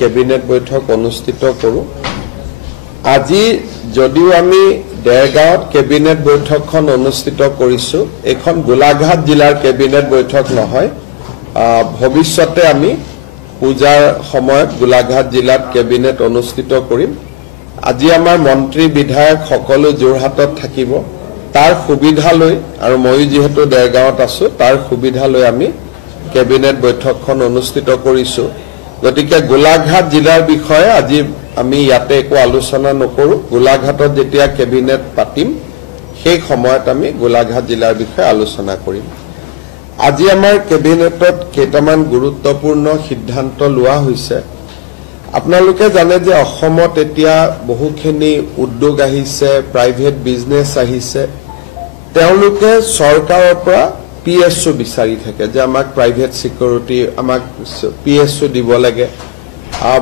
cabinet বৈঠক অনুষ্ঠিত কৰো আজি যদিও আমি দেৰগাঁৱত কেবিনেট বৈঠকখন অনুষ্ঠিত কৰিছো এখন গোলাঘাট জিলাৰ কেবিনেট বৈঠক নহয় ভৱিষ্যতে আমি পূজাৰ সময়ত গোলাঘাট জিলাত কেবিনেট অনুষ্ঠিত কৰিম আজি আমাৰ মন্ত্ৰী বিধায়ক সকলো যোৰহাটত থাকিব তাৰ সুবিধা লৈ আৰু মই যেহেতু দেৰগাঁৱত আছো তাৰ সুবিধা লৈ আমি কেবিনেট বৈঠকখন অনুষ্ঠিত কৰিছো গতিকে গোলাঘাট জিলাৰ বিষয়ে আজি আমি ইয়াতে একো আলোচনা নকৰো গোলাঘাটত যেতিয়া কেবিনেট পাতিম সেই সময়ত আমি গোলাঘাট জিলাৰ বিষয়ে আলোচনা কৰিম আজি আমাৰ কেবিনেটত কেইটামান গুৰুত্বপূৰ্ণ সিদ্ধান্ত লোৱা হৈছে আপোনালোকে জানে যে অসমত এতিয়া বহুখিনি উদ্যোগ আহিছে প্ৰাইভেট বিজনেছ আহিছে তেওঁলোকে চৰকাৰৰ পৰা PSU বিচাৰি থাকে যে আমাক প্ৰাইভেট সিকিউৰিটি আমাক PSU দিব লাগে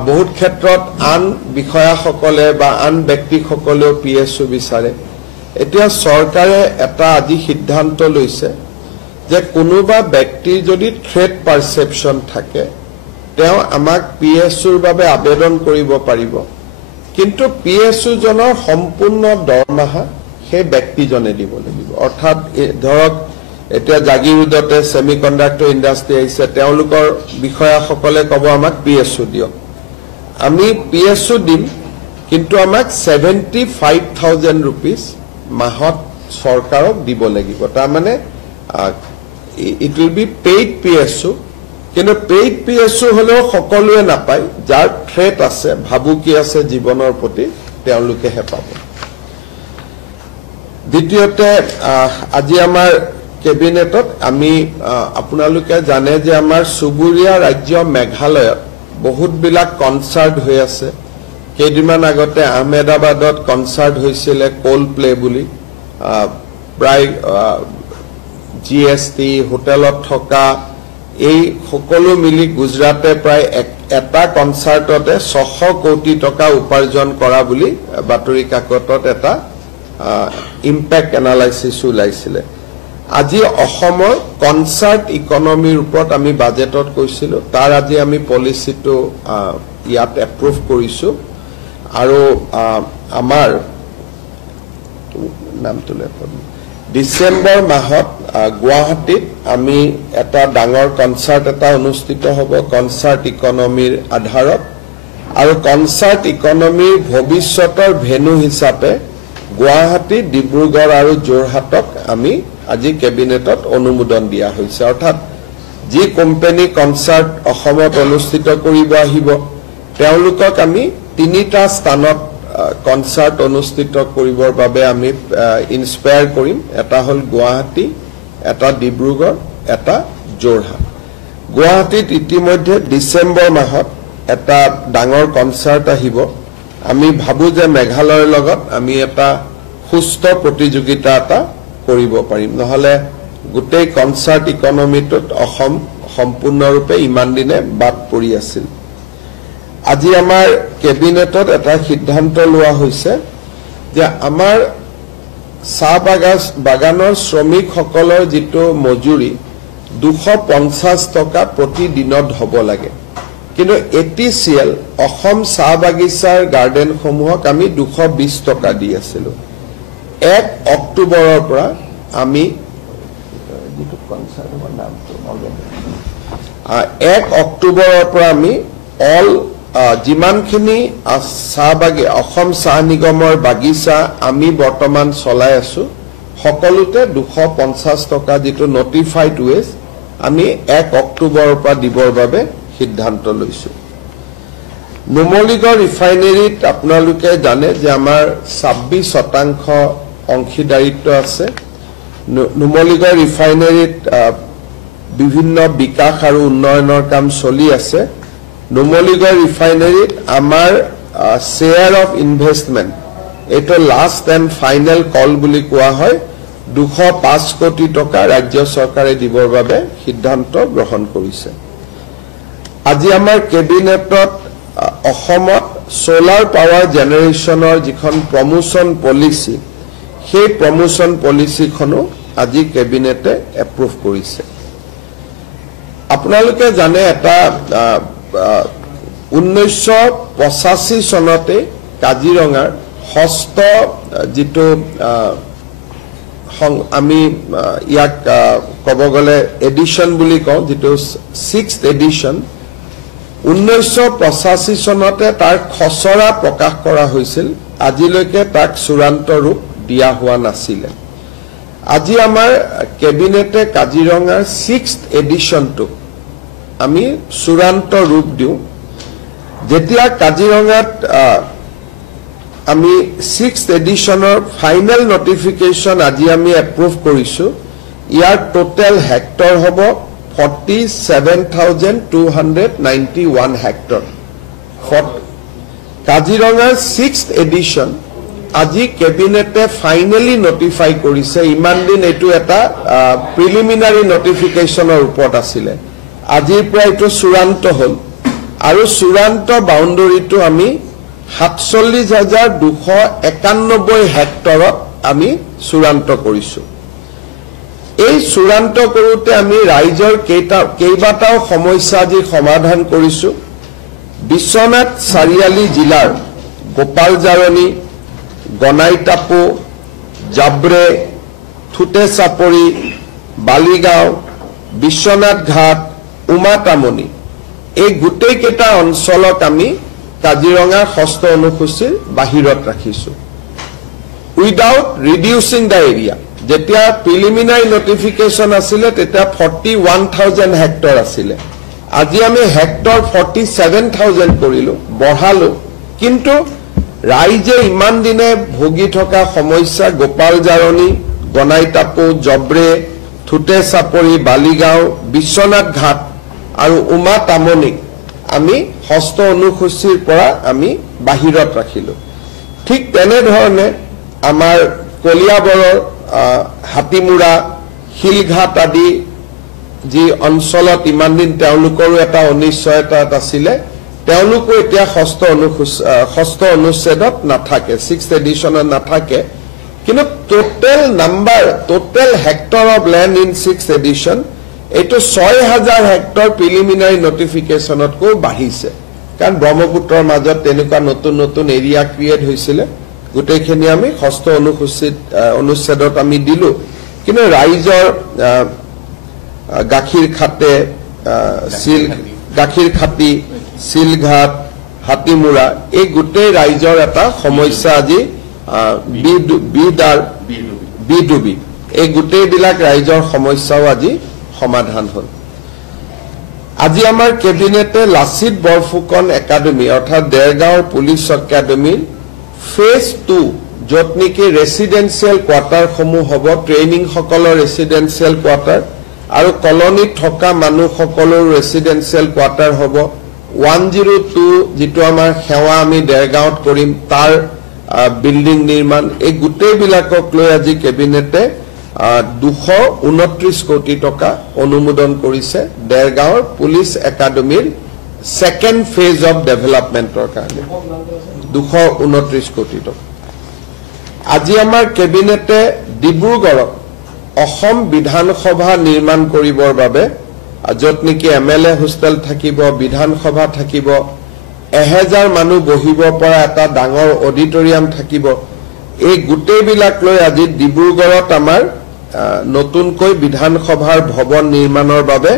বহুত ক্ষেত্ৰত আন বিষয়াসকলে বা আন ব্যক্তিসকলেও PSU বিচাৰে এতিয়া চৰকাৰে এটা আজি সিদ্ধান্ত লৈছে যে কোনোবা ব্যক্তিৰ যদি থ্ৰেট পাৰসেপশন থাকে তেওঁ আমাক PSUৰ বাবে আবেদন কৰিব পাৰিব কিন্তু PSU জনৰ সম্পূৰ্ণ দৰমহা সেই ব্যক্তিজনে দিব লাগিব অৰ্থাৎ ধৰক এতিয়া জাগিৰোডতে সেমিকন্ডাক্টৰ ইন্ডাষ্ট্ৰি আছে তেওঁলোকৰ বিষয়াসকলে কব আমাক PSU দিয়ক আমি PSU দিম কিন্তু আমাক 75000 rupees মাহত চৰকাৰক দিব লাগিব তাৰ মানে it will be paid PSU কিন্তু paid PSU হলেও সকলোৱে নাপায় যাৰ থ্ৰেট আছে ভাবুকি আছে জীৱনৰ প্ৰতি তেওঁলোকেহে পাব দ্বিতীয়তে আজি আমাৰ কেবিনেটত আমি আপোনালোকে জানে যে আমাৰ সুবুৰীয়া ৰাজ্য মেঘালয়ত বহুত বিলাক কনসাৰ্ট হৈ আছে কেইদিনমান আগতে আহমেদাবাদত কনসাৰ্ট হৈছিল কোল প্লে বুলি প্ৰায় GST হোটেলত থকা এই সকলো মিলি গুজৰাটে প্ৰায় এটা কনসাৰ্টতে 600 কোটি টকা উপাৰ্জন কৰা বুলি বাতৰি কাকতত এটা ইম্প্যাক্ট এনালাইসিস ওলাইছিল আজি অসমৰ কনসাৰ্ট ইকনমিৰ ওপৰত আমি বাজেটত কৈছিলো তাৰ আজি আমি পলিচিটো ইয়াত এপ্ৰুভ কৰিছো আৰু আমাৰ নামটো লেখক ডিসেম্বৰ মাহত গুৱাহাটীত আমি এটা ডাঙৰ কনসাৰ্ট এটা অনুষ্ঠিত হ'ব কনসাৰ্ট ইকনমিৰ আধাৰত আৰু কনসাৰ্ট ইকনমিৰ ভৱিষ্যতৰ ভেনু হিচাপে গুৱাহাটী ডিব্ৰুগড় আৰু যোৰহাটক আমি আজি কেবিনেটত অনুমোদন দিয়া হৈছে অৰ্থাৎ যি কোম্পানী কনসাৰ্ট অসমত অনুষ্ঠিত কৰিব আহিব তেওঁলোকক আমি তিনিটা স্থানত কনসাৰ্ট অনুষ্ঠিত কৰিবৰ বাবে আমি ইনস্পায়াৰ কৰিম এটা হল গুৱাহাটী এটা ডিব্ৰুগড় এটা যোৰহাট গুৱাহাটীত ইতিমধ্যে ডিসেম্বৰ মাহত এটা ডাঙৰ কনসাৰ্ট আহিব আমি ভাবু যে মেঘালয়ৰ লগত আমি এটা সুস্থ প্ৰতিযোগিতা এটা কৰিব পাৰিম নহলে গোটেই কনসাৰ্ট ইকনমিটোত অসম সম্পূৰ্ণৰূপে ইমান দিনে বাদ পৰি আছিল আজি আমাৰ কেবিনেটত এটা সিদ্ধান্ত লোৱা হৈছে যে আমাৰ চাহ বাগানৰ শ্ৰমিকসকলৰ যিটো মজুৰি 250 টকা প্ৰতি দিনত হ'ব লাগে কিন্তু ATCL অসম চাহ বাগিচাৰ গাৰ্ডেন সমূহক আমি 220 টকা দি আছিল 1 অক্টোবৰৰ পৰা আমি যিটো কনসাৰ্টৰ নামটো 1 অক্টোবৰৰ পৰা আমি অল জিমানখিনি চাহবাগী অসম চাহ নিগমৰ বাগিচা আমি বৰ্তমান চলাই আছো সকলোতে 250 টকা যিটো নটিফাইড ৱেজ আমি 1 অক্টোবৰৰ পৰা দিবৰ বাবে সিদ্ধান্ত লৈছো নুমলীগড় ৰিফাইনাৰীত আপোনালোকে জানে যে আমাৰ 26% অংশীদাৰিত্ব আছে নুমলীগড় ৰিফাইনাৰীত বিভিন্ন বিকাশ আৰু উন্নয়নৰ কাম চলি আছে নুমলীগড় ৰিফাইনাৰীত আমাৰ শেয়াৰ অফ ইনভেষ্টমেন্ট এটো লাষ্ট এণ্ড ফাইনেল কল বুলি কোৱা হয় 205 কোটি টকা ৰাজ্য চৰকাৰে দিবৰ বাবে সিদ্ধান্ত গ্ৰহণ কৰিছে আজি আমাৰ কেবিনেটত অসমত সোলাৰ পাৱাৰ জেনাৰেশনৰ যিখন প্ৰমোশন পলিচি সেই প্ৰমোশন পলিচিখনো আজি কেবিনেটে এপ্ৰুভ কৰিছে আপোনালোকে জানে এটা 1985 চনতে কাজিৰঙাৰ ষষ্ঠ যেটো আমি ইয়াক ক'ব গ'লে এডিশন বুলি কওঁ যেটো 6th এডিশন 1985 চনতে তাৰ খসৰা প্ৰকাশ কৰা হৈছিল আজিলৈকে তাক চূড়ান্ত ৰূপ দিয়া হোৱা নাছিল আজি আমাৰ কেবিনেটে কাজিৰঙাৰ 6th এডিশনটো আমি চূড়ান্ত ৰূপ দিওঁ যেতিয়া কাজিৰঙাত আমি 6th এডিশনৰ ফাইনেল নটিফিকেশন আজি আমি এপ্ৰুভ কৰিছো ইয়াৰ টোটাল হেক্টৰ হ'ব 47,291 হেক্টৰ কাজিৰঙাৰ 6th এডিশন আজি কেবিনেটে ফাইনেলি নটিফাই কৰিছে ইমান দিন এটো এটা প্ৰিলিমিনাৰী নটিফিকেশনৰ ওপৰত আছিল আজিৰ পৰা এটো চূড়ান্ত হ'ল আৰু চূড়ান্ত বাউণ্ডাৰীটো আমি 47,291 হেক্টৰত আমি চূড়ান্ত কৰিছো এই চূড়ান্ত কৰোতে আমি ৰাইজৰ কেইবাটাও সমস্যা আজি সমাধান কৰিছো বিশ্বনাথ চাৰিআলি জিলাৰ গোপালজাৰণী গনাইটাপু জাবৰে থুতে চাপৰি বালিগাঁও বিশ্বনাথ ঘাট উমাতামনি এই গোটেই কেইটা অঞ্চলক আমি কাজিৰঙাৰ ষষ্ঠ অনুসূচীৰ বাহিৰত ৰাখিছো উইদাউট ৰিডিউসিং দা এৰিয়া যেতিয়া প্ৰিলিমিনাৰী নটিফিকেশন আছিল তেতিয়া 41,000 হেক্টৰ আছিল আজি আমি হেক্টৰ 47,000 কৰিলো বঢ়ালো কিন্তু ৰাইজে ইমান দিনে ভোগী থকা সমস্যা গোপালজাৰণী গনাইটাপু জবৰে থুতে চাপৰি বালিগাঁও বিশ্বনাথ ঘাট আৰু উমাতামনি আমি ষষ্ঠ অনুসূচীৰ পৰা আমি বাহিৰত ৰাখিলো ঠিক তেনে ধৰণে আমাৰ কলিয়াবৰৰ হাতিমুৰা হিলঘাট আদি যি অঞ্চলত ইমান দিন তেওঁলোকৰো এটা অনিশ্চয়তা আছিল তেওঁলোকো এতিয়া ষষ্ঠ অনুচ্ছেদত নাথাকে 6th এডিশনত নাথাকে কিন্তু total hectare of land in 6th edition এটো 6,000 হেক্টৰ প্ৰিলিমিনাৰী নটিফিকেশনতকৈ বাঢ়িছে কাৰণ ব্ৰহ্মপুত্ৰৰ মাজত তেনেকুৱা নতুন নতুন এৰিয়া ক্ৰিয়েট হৈছিল গোটেইখিনি আমি ষষ্ঠ অনুচ্ছেদত আমি দিলো কিন্তু ৰাইজৰ গাখীৰ খাতি সিলঘাট হাতিমুৰা এই গোটেই ৰাইজৰ এটা সমস্যা আজি বিডুবি এই গোটেই বিলাক ৰাইজৰ সমস্যাও আজি সমাধান হল আজি আমাৰ কেবিনেটে লাচিত বৰফুকন একাডেমি অৰ্থাৎ দেৰগাঁও পুলিচ একাডেমিৰ ফেজ 2 য'ত নেকি ৰেসিডেন্সিয়েল কোৱাৰ্টাৰ সমূহ হ'ব ট্ৰেইনিং সকলৰ ৰেসিডেন্সিয়েল কোৱাৰ্টাৰ আৰু কলনীত থকা মানুহ সকলৰ ৰেসিডেন্সিয়েল কোৱাৰ্টাৰ হ'ব 102 যেটো আমাৰ সেৱা আমি দেৰগাঁৱত কৰিম তাৰ বিল্ডিং নিৰ্মাণ এই গোটেই বিলাকক লৈ আজি কেবিনেটে 229 কোটি টকা অনুমোদন কৰিছে দেৰগাঁৱৰ পুলিচ একাডেমিৰ সেকেন্ড ফেজ অফ ডেভেলপমেন্টৰ কাৰণে 229 কোটি টকা আজি আমাৰ কেবিনেটে ডিব্ৰুগড়ত অসম বিধানসভা নিৰ্মাণ কৰিবৰ বাবে য'ত নেকি এমএলএ হোষ্টেল থাকিব বিধানসভা থাকিব 1000 মানুহ বহিব পৰা এটা ডাঙৰ অডিটৰিয়াম থাকিব এই গোটেই বিলাক লৈ আজি ডিব্ৰুগড়ত আমাৰ নতুনকৈ বিধানসভাৰ ভৱন নিৰ্মাণৰ বাবে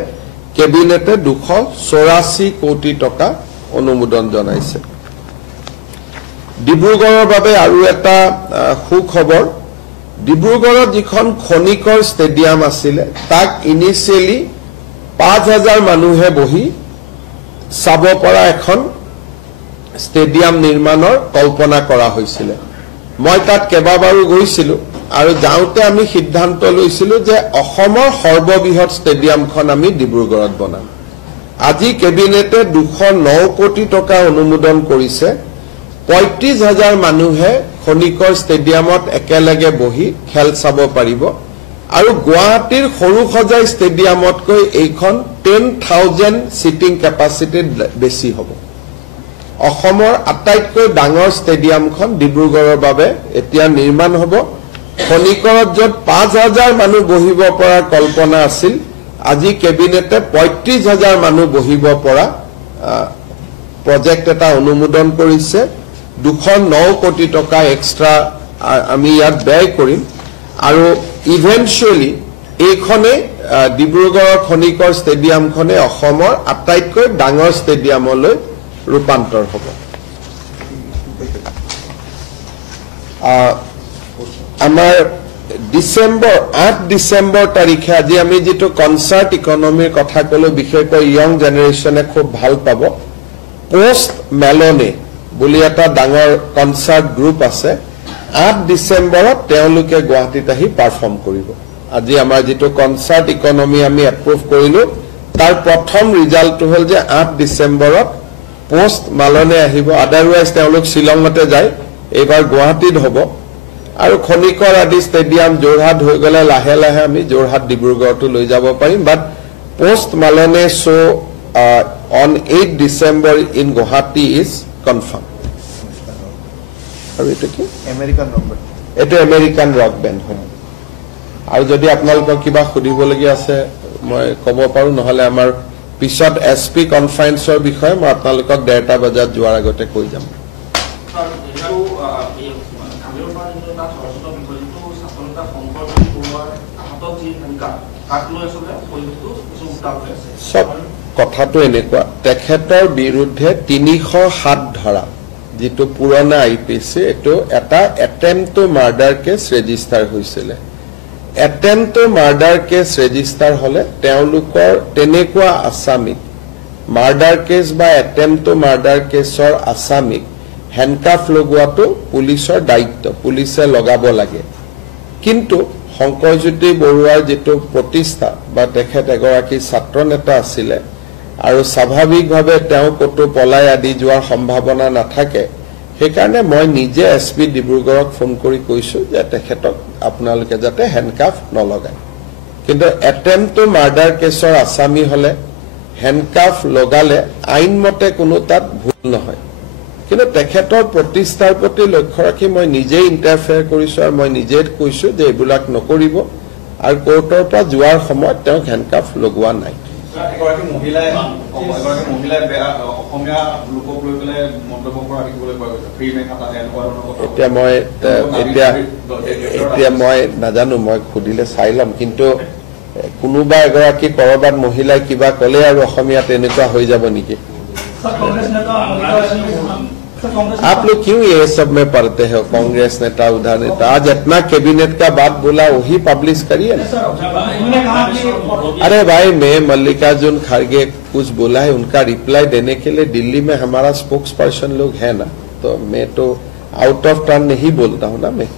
কেবিনেটে 284 কোটি টকা অনুমোদন জনাইছে ডিব্ৰুগড়ৰ বাবে আৰু এটা সুখবৰ ডিব্ৰুগড়ত যিখন খনিকৰ ষ্টেডিয়াম আছিল তাক ইনিশিয়ালি 5,000 মানুহে বহি চাব পৰা এখন ষ্টেডিয়াম নিৰ্মাণৰ কল্পনা কৰা হৈছিল মই তাত কেবাবাৰো গৈছিলো আৰু যাওঁতে আমি সিদ্ধান্ত লৈছিলো যে অসমৰ সৰ্ববৃহৎ ষ্টেডিয়ামখন আমি ডিব্ৰুগড়ত বনাম আজি কেবিনেটে 209 কোটি টকা অনুমোদন কৰিছে 35,000 মানুহে খনিকৰ ষ্টেডিয়ামত একেলগে বহি খেল চাব পাৰিব আৰু গুৱাহাটীৰ সৰুসজাই ষ্টেডিয়ামতকৈ এইখন 10,000 সিটিং কেপাসিটি বেছি হ'ব অসমৰ আটাইতকৈ ডাঙৰ ষ্টেডিয়ামখন ডিব্ৰুগড়ৰ বাবে এতিয়া নিৰ্মাণ হ'ব খনিকৰত য'ত 5,000 মানুহ বহিব পৰা কল্পনা আছিল আজি কেবিনেটে 35,000 মানুহ বহিব পৰা প্ৰজেক্ট এটা অনুমোদন কৰিছে 209 কোটি টকা এক্সট্ৰা আমি ইয়াত ব্যয় কৰিম আৰু ইভেন্টুৱেলি এইখনে ডিব্ৰুগড়ৰ খনিকৰ ষ্টেডিয়ামখনে অসমৰ আটাইতকৈ ডাঙৰ ষ্টেডিয়ামলৈ ৰূপান্তৰ হ'ব আমাৰ ডিসেম্বৰ 8 ডিসেম্বৰ তাৰিখে আজি আমি যেটো কনসাৰ্ট ইকোনমিৰ কথা কলো বিশেষকৈ ইয়ং জেনাৰেশনে খুব ভাল পাব পোষ্ট মেলনে বুলি এটা ডাঙৰ কনসাৰ্ট গ্ৰুপ আছে 8 ডিসেম্বৰত তেওঁলোকে গুৱাহাটীত আহি পাৰফৰ্ম কৰিব আজি আমাৰ যেটো কনসাৰ্ট ইকোনমি আমি এপ্ৰুভ কৰিলো তাৰ প্ৰথম ৰিজাল্টটো হল যে 8 ডিসেম্বৰত পোষ্ট মেলনে আহিব আদাৰৱাইজ তেওঁলোক শিলংতে যায় এবাৰ গুৱাহাটীত হ'ব আৰু খনিকৰ আদি ষ্টেডিয়াম জোৰহাট হৈ গলে লাহে লাহে আমি জোৰহাট ডিব্ৰুগড়টো লৈ যাব পাৰিম but Post Malone show on 8 December in Guwahati is confirm আৰু এটো কি আমেৰিকান ৰক বেণ্ড এটো আমেৰিকান ৰক বেণ্ড হয় আৰু যদি আপোনালোকক কিবা খুদিবলগীয়া আছে মই ক'ব পাৰো নহলে আমাৰ পিছত এসপি কনফাৰেন্সৰ বিষয়ে মই আপোনালোকক 1:30 বজাত যোৱাৰ আগতে কৈ যাম সব কথাটো এনেকুৱা তেখেতৰ বিৰুদ্ধে 307 ধৰা যেটো পুৰণা আইপিসি এটো এটা attempt to murder case register হৈছিল attempt to murder case register হলে তেওঁলোকৰ তেনেকুৱা আসামিক মাৰ্ডাৰ কেছ বা অ্যাটেম্প্ট টু মাৰ্ডাৰ কেছৰ আসামিক হ্যান্ডকাফ লগোৱাটো পুলিচৰ দায়িত্ব পুলিচে লগাব লাগে কিন্তু শংকৰজ্যোতি বৰুৱাৰ যেটো প্ৰতিষ্ঠা বা তেখেত এগৰাকী ছাত্ৰ নেতা আছিল আৰু স্বাভাৱিকভাৱে তেওঁ কতো পলাই আদি যোৱাৰ সম্ভাৱনা নাথাকে সেইকাৰণে মই নিজে এসপি ডিব্ৰুগড়ক ফোন কৰি কৈছো যে তেখেতক আপোনালোকে যাতে হ্যান্ডকাফ নলগায় কিন্তু অ্যাটেম্প্ট টু মাৰ্ডাৰ কেছৰ আসামি হলে হ্যান্ডকাফ লগালে আইনমতে কোনো তাত ভুল নহয় কিন্তু তেখেতৰ প্ৰতিষ্ঠাৰ প্ৰতি লক্ষ্য ৰাখি মই নিজে ইন্টাৰফেয়াৰ কৰিছো আৰু মই নিজে কৈছো যে এইবিলাক নকৰিব আৰু কোৰ্টৰ পৰা যোৱাৰ সময়ত তেওঁ হ্যান্ডকাফ লগোৱা নাই এগৰাকী মহিলাই অসমীয়া লোকক লৈ পেলাই মন্তব্য কৰা দেখিবলৈ পোৱা গৈছে ফ্ৰী মেক হাতা এনেকুৱা এতিয়া মই নাজানো মই খুদিলে চাই লম কিন্তু কোনোবা এগৰাকী কৰবাত মহিলাই কিবা কলে আৰু অসমীয়াত এনেকুৱা হৈ যাব নেকি आप लोग क्यों ये सब में पढ़ते हो कांग्रेस नेता उधर नेता आज इतना कैबिनेट का बात बोला वही पब्लिश करिए अरे भाई मैं मल्लिकार्जुन खड़गे कुछ बोला है उनका रिप्लाई देने के लिए दिल्ली में हमारा स्पोक्स पर्सन लोग है ना तो मैं तो आउट ऑफ टर्न नहीं बोलता हूँ ना मैं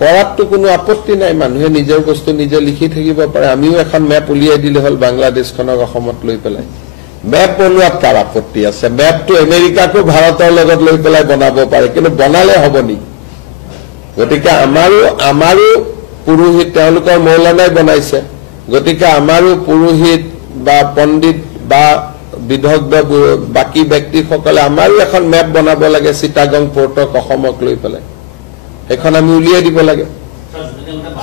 কৰাটো কোনো আপত্তি নাই মানুহে নিজৰ বস্তু নিজে লিখি থাকিব পাৰে আমিও এখন মেপ উলিয়াই দিলে হল বাংলাদেশখনক অসমত লৈ পেলাই মেপ বনোৱাত কাৰ আপত্তি আছে মেপটো আমেৰিকাকো ভাৰতৰ লগত লৈ পেলাই বনাব পাৰে কিন্তু বনালে হ'ব নি গতিকে আমাৰো পুৰোহিত তেওঁলোকৰ মৌলানাই বনাইছে গতিকে আমাৰো পুৰোহিত বা পণ্ডিত বা বিদগ্ধ বাকি ব্যক্তিসকলে আমাৰো এখন মেপ বনাব লাগে চিটাগং পোৰ্টক অসমক লৈ পেলাই এখন আমি উলিয়াই দিব লাগে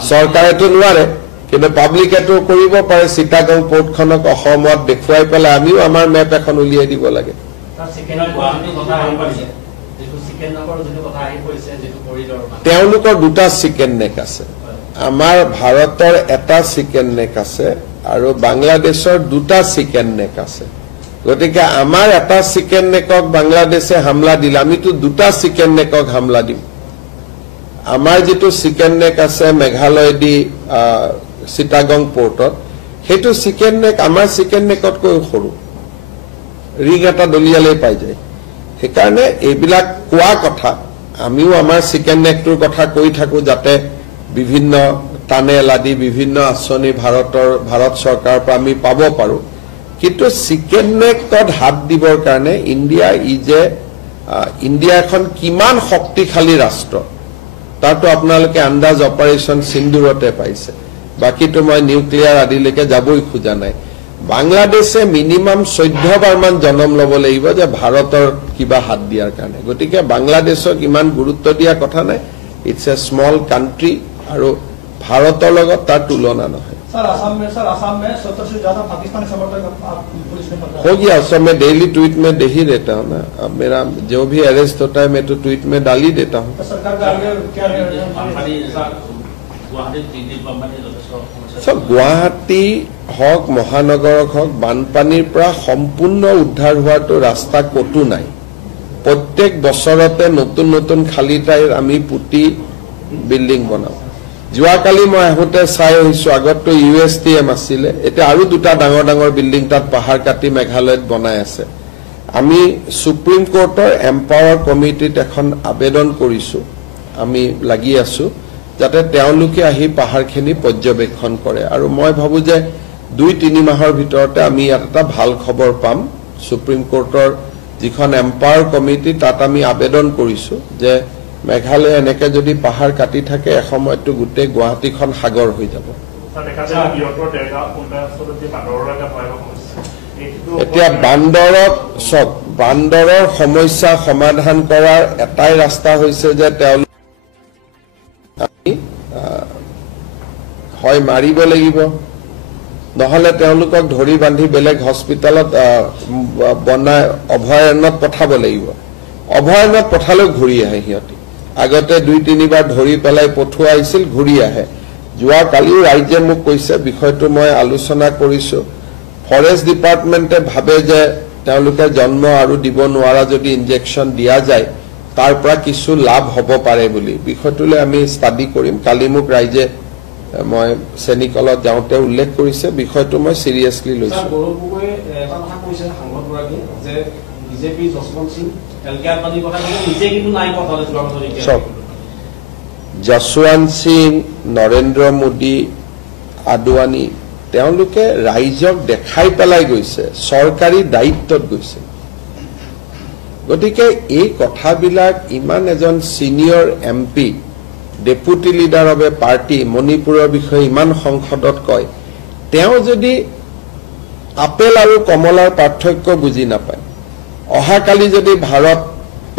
সৰকাৰেতো নোৱাৰে কিন্তু পাব্লিকেটো কৰিব পাৰে চিটাগং পোৰ্টখনক অসমত দেখুৱাই পেলাই আমিও আমাৰ মেপ এখন উলিয়াই দিব লাগে তেওঁলোকৰ দুটা চিকেন নেক আছে আমাৰ ভাৰতৰ এটা চিকেন নেক আছে আৰু বাংলাদেশৰ দুটা চিকেন নেক আছে গতিকে আমাৰ এটা চিকেন নেকক বাংলাদেশে হামলা দিলে আমিতো দুটা চিকেন নেকক হামলা দিম আমাৰ যেটো চিকেন নেক আছে মেঘালয় দি চিটাগং পোৰ্টত হেতু চিকেন নেক আমাৰ চিকেন নেকত কৈ সৰু ৰিং এটা দলিয়ালে পাই যায় সেইকাৰণে এইবিলাক কোৱা কথা আমিও আমাৰ চিকেন নেকটোৰ কথা কৈ থাকো যাতে বিভিন্ন টানেল আদি বিভিন্ন আঁচনি ভাৰত চৰকাৰৰ পৰা আমি পাব পাৰো কিন্তু চিকেন নেকত হাত দিবৰ কাৰণে ইণ্ডিয়া এখন কিমান শক্তিশালী ৰাষ্ট্ৰ তাতো আপোনালোকে আন্দাজ অপাৰেশন সিন্ধুৰতে পাইছে বাকিটো মই নিউক্লিয়াৰ আদিলৈকে যাবই খোজা নাই বাংলাদেশে মিনিমাম 14 বাৰ মান জনম লব লাগিব যে ভাৰতৰ কিবা হাত দিয়াৰ কাৰণে গতিকে বাংলাদেশক ইমান গুৰুত্ব দিয়া কথা নাই ইটস এ স্মল কান্ট্ৰি আৰু ভাৰতৰ লগত তাৰ তুলনা নহয় सर असम में 70 से ज्यादा पाकिस्तानी समर्थक पुलिस ने पकड़ा हो गया उस समय डेली ट्वीट में दे ही देता हूँ ना अब मेरा जो भी अरेस्ट होता है मैं तो ट्वीट में डाल ही देता हूँ सरकार का आगे क्या गुवाहाटी हक महानगरक हक बानपानीर পৰা সম্পূৰ্ণ উদ্ধাৰ হোৱাটো ৰাস্তা কতো নাই প্ৰত্যেক বছৰতে নতুন নতুন খালি ঠাইৰ আমি পুতি বিল্ডিং বনাও যোৱাকালি মই আহোঁতে চাই আহিছো আগতটো USTM আছিলে এতিয়া আৰু দুটা ডাঙৰ ডাঙৰ বিল্ডিং তাত পাহাৰ কাটি মেঘালয়ত বনাই আছে আমি সুপ্ৰিম কোৰ্টৰ এম্পাৱাৰ কমিটিত এখন আবেদন কৰিছো আমি লাগি আছো যাতে তেওঁলোকে আহি পাহাৰখিনি পৰ্যবেক্ষণ কৰে আৰু মই ভাবো যে 2-3 মাহৰ ভিতৰতে আমি এটা ভাল খবৰ পাম সুপ্ৰিম কোৰ্টৰ যিখন এম্পাৱাৰ কমিটি তাত আমি আবেদন কৰিছো যে মেঘালয় এনেকে যদি পাহাৰ কাটি থাকে এসময়তো গুটে গুৱাহাটীখন সাগৰ হৈ যাব এতিয়া বান্দৰৰ সমস্যা সমাধান কৰাৰ এটাই ৰাস্তা হৈছে যে তেওঁলোক হয় মাৰিব লাগিব নহলে তেওঁলোকক ধৰি বান্ধি বেলেগ হস্পিটালত বনাই অভয়াৰণ্যত পঠাব লাগিব অভয়াৰণ্যত পঠালেও ঘূৰি আহে সিহঁতি আগতে 2-3 বাৰ ধৰি পেলাই পঠোৱা হৈছিল ঘূৰি আহে যোৱা কালিও ৰাজ্যে মোক কৈছে বিষয়টো মই আলোচনা কৰিছো ফৰেষ্ট ডিপাৰ্টমেণ্টে ভাবে যে তেওঁলোকে জন্ম আৰু দিব নোৱাৰা যদি ইনজেকচন দিয়া যায় তাৰ পৰা কিছু লাভ হ'ব পাৰে বুলি বিষয়টোলৈ আমি ষ্টাডি কৰিম কালি মোক ৰাজ্যে মই সেনিকলত যাওঁতে উল্লেখ কৰিছে বিষয়টো মই সিৰিয়াসলি লৈছো গৌৰৱগৈ এটা কথা কৈছে সাংবাদিকগৰাকী যে বিজেপি যশৱন্ত সিং এলকে আদবানী কথা নিজে কিন্তু নাই কথা যশৱন্ত সিং নৰেন্দ্ৰ মোদী আদৱানী তেওঁলোকে ৰাইজক দেখাই পেলাই গৈছে সৰকাৰি দায়িত্বত গৈছে গতিকে এই কথাবিলাক ইমান এজন senior MP deputy leader of A party মণিপুৰৰ বিষয়ে ইমান সংসদত কয় তেওঁ যদি আপেল আৰু কমলাৰ পাৰ্থক্য বুজি নাপায় অহাকালি যদি ভাৰত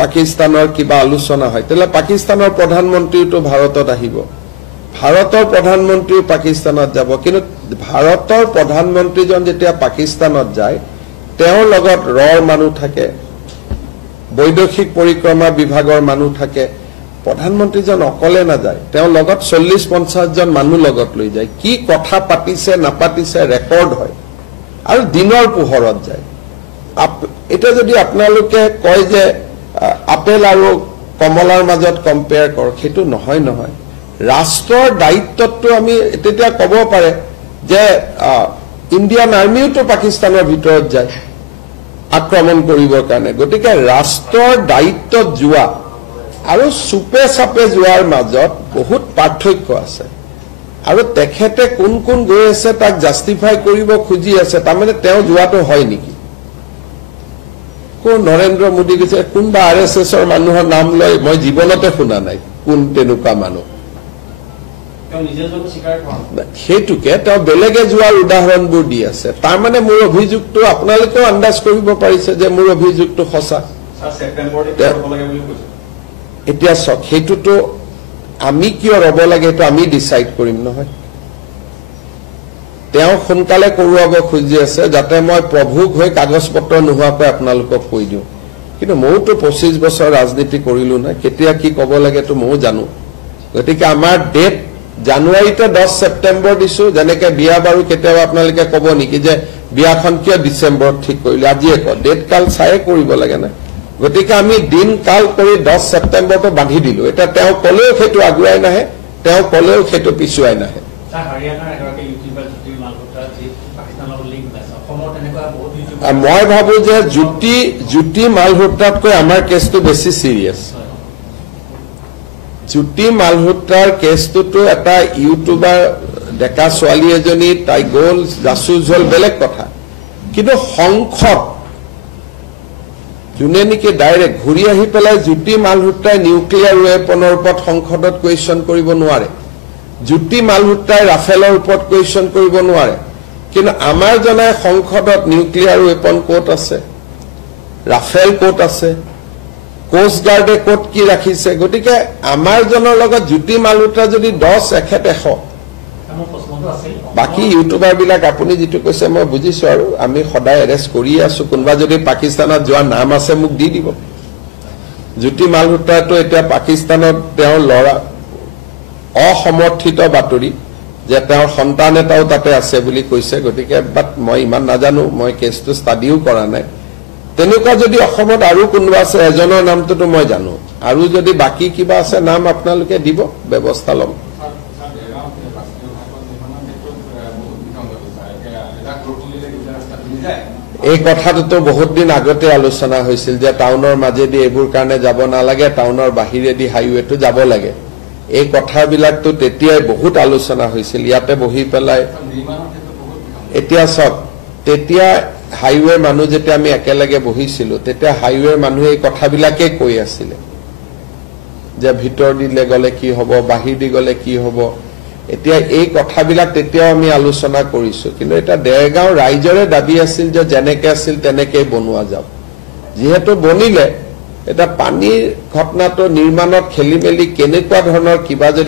পাকিস্তানৰ কিবা আলোচনা হয় তেলে পাকিস্তানৰ প্ৰধানমন্ত্ৰীটো ভাৰতত আহিব ভাৰতৰ প্ৰধানমন্ত্ৰী পাকিস্তানত যাব কিন্তু ভাৰতৰ প্ৰধানমন্ত্ৰীজন যেতিয়া পাকিস্তানত যায় তেওঁৰ লগত ৰৰ মানুহ থাকে বৈদেশিক পৰিক্ৰমা বিভাগৰ মানুহ থাকে প্ৰধানমন্ত্ৰীজন অকলে না যায় তেওঁ লগত 40-50 জন মানুহ লগত লৈ যায় কি কথা পাতিছে নাপাতিছে ৰেকৰ্ড হয় আৰু দিনৰ পোহৰত যায় এটা যদি আপোনালোকে কয় যে আপেল আৰু কমলাৰ মাজত কম্পেয়াৰ কৰ সেইটো নহয় ৰাষ্ট্ৰৰ দায়িত্বটো আমি তেতিয়া ক'ব পাৰে যে ইণ্ডিয়ান আৰ্মিওটো পাকিস্তানৰ ভিতৰত যায় আক্ৰমণ কৰিবৰ কাৰণে গতিকে ৰাষ্ট্ৰৰ দায়িত্বত যোৱা আৰু সুপে সাপে যোৱাৰ মাজত বহুত পাৰ্থক্য আছে আৰু তেখেতে কোন কোন গৈ আছে তাক জাস্টিফাই কৰিব খুজি আছে তাৰমানে তেওঁ যোৱাটো হয় নেকি কোন নৰেন্দ্ৰ মোদী গৈছে কোনবা RSSৰ মানুহৰ নাম লৈ মই জীৱনতে শুনা নাই কোন তেনেকুৱা মানুহ সেইটোকে তেওঁ বেলেগে যোৱাৰ উদাহৰণবোৰ দি আছে তাৰমানে মোৰ অভিযোগটো আপোনালোকেও আন্দাজ কৰিব পাৰিছে যে মোৰ অভিযোগটো সঁচা এতিয়া সক সেইটোতো আমি কিয় ৰব লাগে সেইটো আমি ডিসাইড কৰিম নহয় তেওঁ সোনকালে কৰোৱাব খুজি আছে যাতে মই প্ৰভুক হৈ কাগজ পত্ৰ নোহোৱাকৈ আপোনালোকক কৈ দিওঁ কিন্তু মইতো 25 বছৰ ৰাজনীতি কৰিলো না কেতিয়া কি ক'ব লাগে তো মই জানো গতিকে আমাৰ ডেট জানুৱাৰীতে 10 সেপ্টেম্বৰ দিছো যেনেকে বিয়া বাৰু কেতিয়াবা আপোনালোকে ক'ব নেকি যে বিয়াখন কিয় ডিসেম্বৰত ঠিক কৰিলে আজিয়ে ক ডেট কাল চাই কৰিব লাগে না গতিকে আমি দিন কাল কৰি 10 সেপ্টেম্বৰটো বান্ধি দিলো এটা তেওঁ কলেও সেইটো আগুৱাই নাহে তেওঁ কলেও সেইটো পিছুৱাই নাহে মই ভাবো যে জুতি মালহোত্ৰাতকৈ আমাৰ কেছটো বেছি সিৰিয়াস জুতি মালহোত্ৰাৰ কেছটো এটা ইউটিউবাৰ ডেকা ছোৱালী এজনী তাই গ'ল জাসুস হল বেলেগ কথা কিন্তু সংসদ যোনে নেকি ডাইৰেক্ট ঘূৰি আহি পেলাই জুতি মালহোত্ৰাই নিউক্লিয়াৰ ৱেপনৰ ওপৰত সংসদত কুৱেশ্যন কৰিব নোৱাৰে জুতি মালহোত্ৰাই ৰাফেলৰ ওপৰত কুৱেশ্যন কৰিব নোৱাৰে কিন্তু আমাৰ জনাই সংসদত নিউক্লিয়াৰ ৱেপন কোট আছে ৰাফেল কোট আছে কোস্ট গাৰ্ডে কোট কি ৰাখিছে গতিকে আমাৰ জনৰ লগত জুতি মালহোত্ৰা যদি 10 100 মোৰ প্ৰশ্নটো আছিল বাকী ইউটিউবাৰবিলাক আপুনি যিটো কৈছে মই বুজিছোঁ আৰু আমি সদায় এৰেষ্ট কৰিয়ে আছোঁ কোনোবা যদি পাকিস্তানত যোৱা নাম আছে মোক দি দিব জ্যোতি মালহোত্ৰাটো এতিয়া পাকিস্তানত তেওঁৰ ল'ৰা অসমৰ্থিত বাতৰি যে তেওঁৰ সন্তান এটাও তাতে আছে বুলি কৈছে গতিকে বাট মই ইমান নাজানো মই কেছটো ষ্টাডিও কৰা নাই তেনেকুৱা যদি অসমত আৰু কোনোবা আছে এজনৰ নামটোতো মই জানো আৰু যদি বাকী কিবা আছে নাম আপোনালোকে দিব ব্যৱস্থা ল'ম এই কথাটোতো বহুত দিন আগতে আলোচনা হৈছিল যে টাউনৰ মাজেদি এইবোৰ কাৰণে যাব নালাগে টাউনৰ বাহিৰেদি হাইৱেটো যাব লাগে এই কথাবিলাকতো তেতিয়াই বহুত আলোচনা হৈছিল ইয়াতে বহি পেলাই এতিয়া চাওক তেতিয়া হাইৱে মানুহ যেতিয়া আমি একেলগে বহিছিলোঁ তেতিয়া হাইৱে মানুহে এই কথাবিলাকে কৈ আছিলে যে ভিতৰ দিলে গ'লে কি হ'ব বাহিৰ দি গ'লে কি হ'ব এতিয়া এই কথাবিলাক তেতিয়াও আমি আলোচনা কৰিছোঁ কিন্তু এটা দেৰগাঁও ৰাইজৰে দাবী আছিল যে যেনেকৈ আছিল তেনেকেই বনোৱা যাওক যিহেতু বনিলে এটা পানীৰ ঘটনাটো নিৰ্মাণত খেলি মেলি কেনেকুৱা ধৰণৰ কিবা যদি